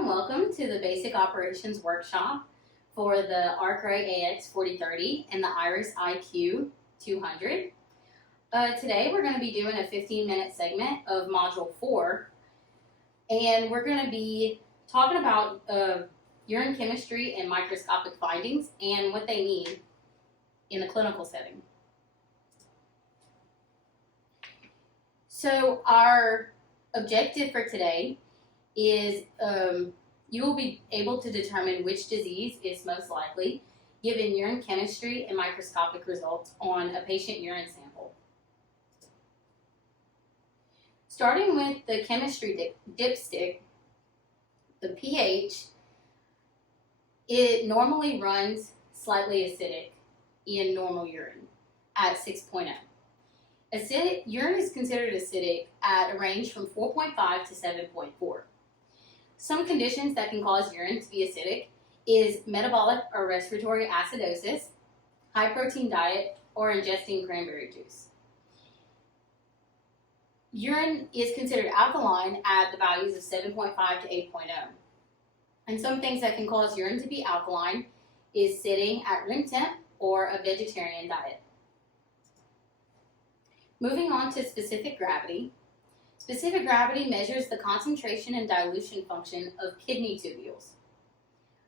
and welcome to the Basic Operations Workshop for the ARKRAY AX-4030 and the Iris IQ-200. Today we're going to be doing a 15-minute segment of Module 4, and we're going to be talking about urine chemistry and microscopic findings and what they mean in a clinical setting. So our objective for today is you will be able to determine which disease is most likely given urine chemistry and microscopic results on a patient urine sample. Starting with the chemistry dipstick, the pH, it normally runs slightly acidic in normal urine at 6.0. Urine is considered acidic at a range from 4.5 to 7.4. Some conditions that can cause urine to be acidic is metabolic or respiratory acidosis, high protein diet, or ingesting cranberry juice. Urine is considered alkaline at the values of 7.5 to 8.0. And some things that can cause urine to be alkaline is sitting at room temp or a vegetarian diet. Moving on to specific gravity. Specific gravity measures the concentration and dilution function of kidney tubules.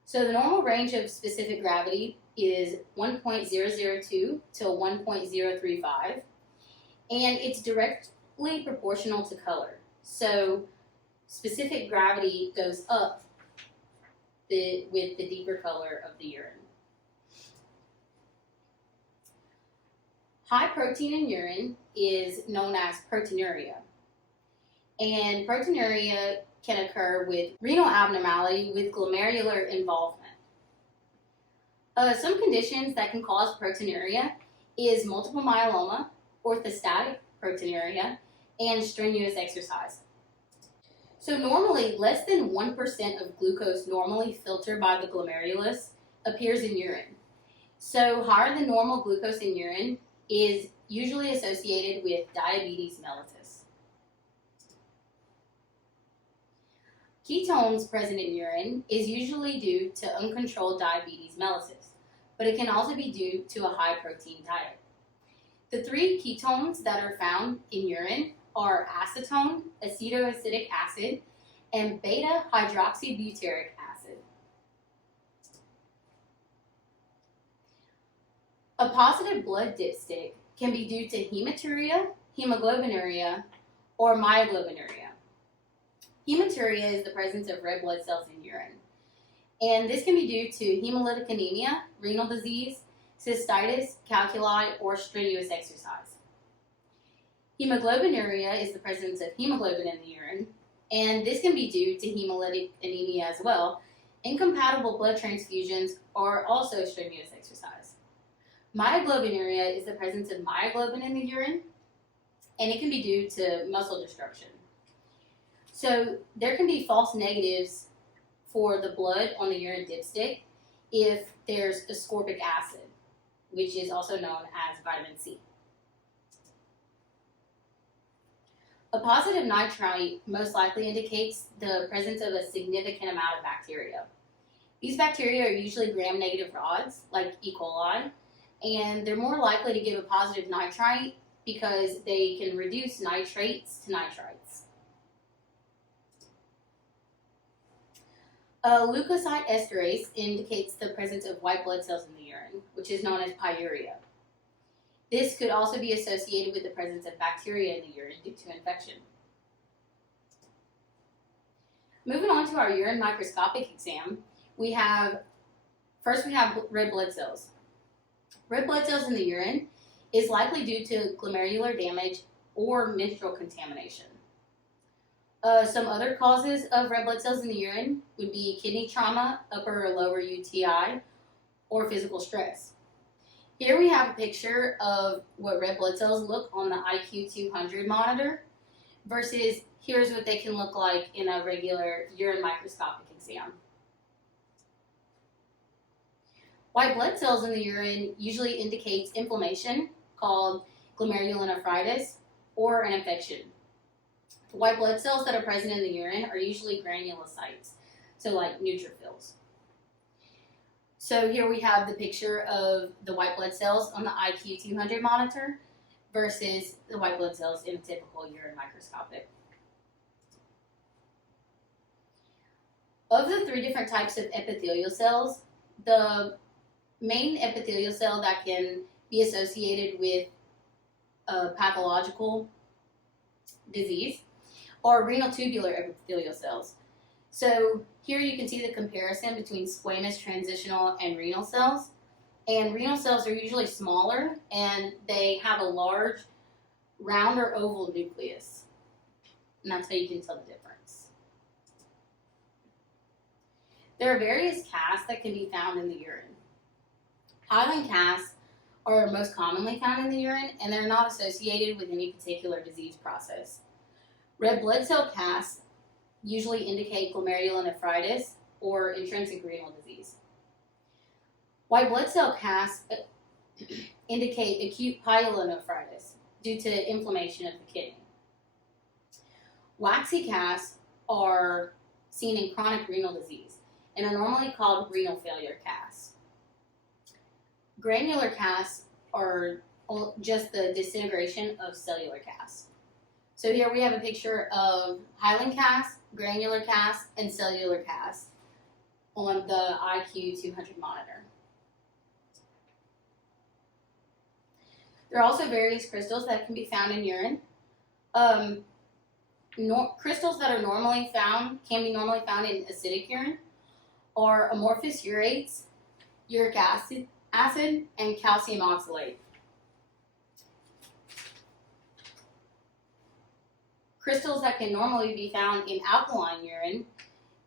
So the normal range of specific gravity is 1.002 to 1.035, and it's directly proportional to color. So specific gravity goes up with the deeper color of the urine. High protein in urine is known as proteinuria. And proteinuria can occur with renal abnormality with glomerular involvement. Some conditions that can cause proteinuria is multiple myeloma, orthostatic proteinuria, and strenuous exercise. So normally, less than 1% of glucose normally filtered by the glomerulus appears in urine. So higher than normal glucose in urine is usually associated with diabetes mellitus. Ketones present in urine is usually due to uncontrolled diabetes mellitus, but it can also be due to a high protein diet. The three ketones that are found in urine are acetone, acetoacetic acid, and beta hydroxybutyric acid. A positive blood dipstick can be due to hematuria, hemoglobinuria, or myoglobinuria. Hematuria is the presence of red blood cells in urine, and this can be due to hemolytic anemia, renal disease, cystitis, calculi, or strenuous exercise. Hemoglobinuria is the presence of hemoglobin in the urine, and this can be due to hemolytic anemia as well. Incompatible blood transfusions are also strenuous exercise. Myoglobinuria is the presence of myoglobin in the urine, and it can be due to muscle destruction. So there can be false negatives for the blood on the urine dipstick if there's ascorbic acid, which is also known as vitamin C. A positive nitrite most likely indicates the presence of a significant amount of bacteria. These bacteria are usually gram-negative rods, like E. coli, and they're more likely to give a positive nitrite because they can reduce nitrates to nitrites. Leukocyte esterase indicates the presence of white blood cells in the urine, which is known as pyuria. This could also be associated with the presence of bacteria in the urine due to infection. Moving on to our urine microscopic exam, first we have red blood cells. Red blood cells in the urine is likely due to glomerular damage or menstrual contamination. Some other causes of red blood cells in the urine would be kidney trauma, upper or lower UTI, or physical stress. Here we have a picture of what red blood cells look on the IQ-200 monitor versus here's what they can look like in a regular urine microscopic exam. White blood cells in the urine usually indicates inflammation called glomerulonephritis or an infection. The white blood cells that are present in the urine are usually granulocytes. so like neutrophils. So here we have the picture of the white blood cells on the IQ200 monitor versus the white blood cells in a typical urine microscopic. Of the 3 different types of epithelial cells, the main epithelial cell that can be associated with a pathological disease are renal tubular epithelial cells. So here you can see the comparison between squamous, transitional, and renal cells. And renal cells are usually smaller and they have a large round or oval nucleus. And that's how you can tell the difference. There are various casts that can be found in the urine. Hyaline casts are most commonly found in the urine, and they're not associated with any particular disease process. Red blood cell casts usually indicate glomerulonephritis or intrinsic renal disease. White blood cell casts indicate acute pyelonephritis due to inflammation of the kidney. Waxy casts are seen in chronic renal disease and are normally called renal failure casts. Granular casts are just the disintegration of cellular casts. So here we have a picture of hyaline casts, granular casts, and cellular casts on the IQ200 monitor. There are also various crystals that can be found in urine. Crystals that are normally found, can be normally found in acidic urine, are amorphous urates, uric acid, and calcium oxalate. Crystals that can normally be found in alkaline urine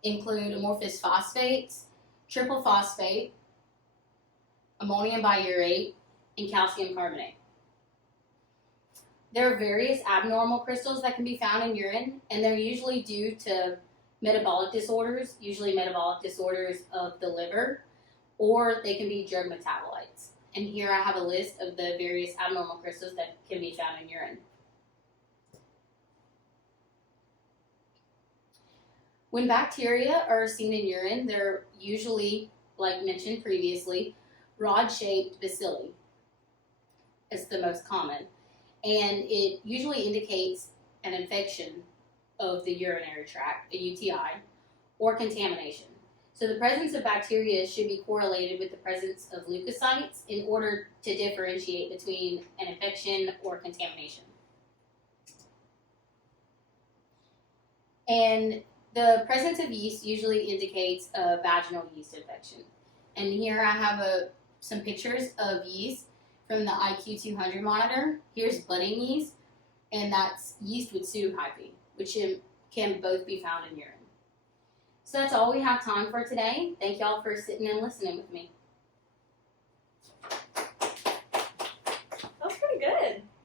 include amorphous phosphates, triple phosphate, ammonium biurate, and calcium carbonate. There are various abnormal crystals that can be found in urine, and they're usually due to metabolic disorders, usually metabolic disorders of the liver, or they can be drug metabolites. And here I have a list of the various abnormal crystals that can be found in urine. When bacteria are seen in urine, they're usually, like mentioned previously, rod-shaped bacilli. It's the most common. And it usually indicates an infection of the urinary tract, a UTI, or contamination. So the presence of bacteria should be correlated with the presence of leukocytes in order to differentiate between an infection or contamination. And the presence of yeast usually indicates a vaginal yeast infection. And here I have some pictures of yeast from the IQ200 monitor. Here's budding yeast, and that's yeast with pseudohyphae, which can both be found in urine. So that's all we have time for today. Thank y'all for sitting and listening with me.